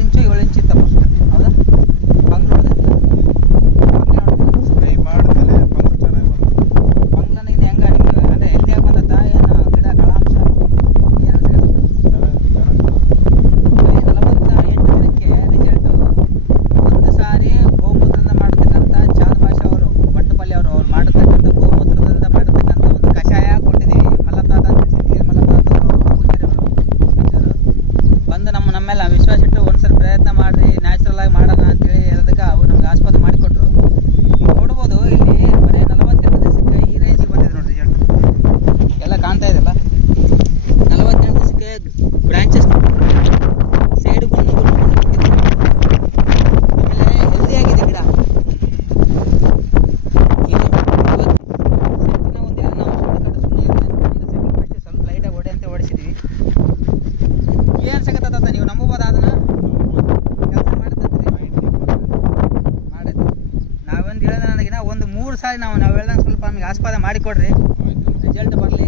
and ನಮ್ಮೆಲ್ಲ ವಿಶ್ವಾಸ ಇಟ್ಟು ಒಂದ್ಸಲ ಪ್ರಯತ್ನ ಮಾಡ್ರಿ ನ್ಯಾಚುರಲ್ ಆಗಿ ಮಾಡೋಣ ಅಂತೇಳಿ ಹೇಳೋದಕ್ಕೆ ಅವು ನಮ್ಗೆ ಆಸ್ಪತ್ರೆ ತೊಗೋಬೋದು ಅದನ್ನ ನಾವೊಂದು ಹೇಳಿದ್ರೆ ನನಗಿನ ಒಂದು ಮೂರು ಸಾರಿ ನಾವು ನಾವು ಹೇಳ್ದಂಗೆ ಸ್ವಲ್ಪ ನಮಗೆ ಆಸ್ಪದ ಮಾಡಿಕೊಡ್ರಿ ರಿಸಲ್ಟ್ ಬರಲಿ.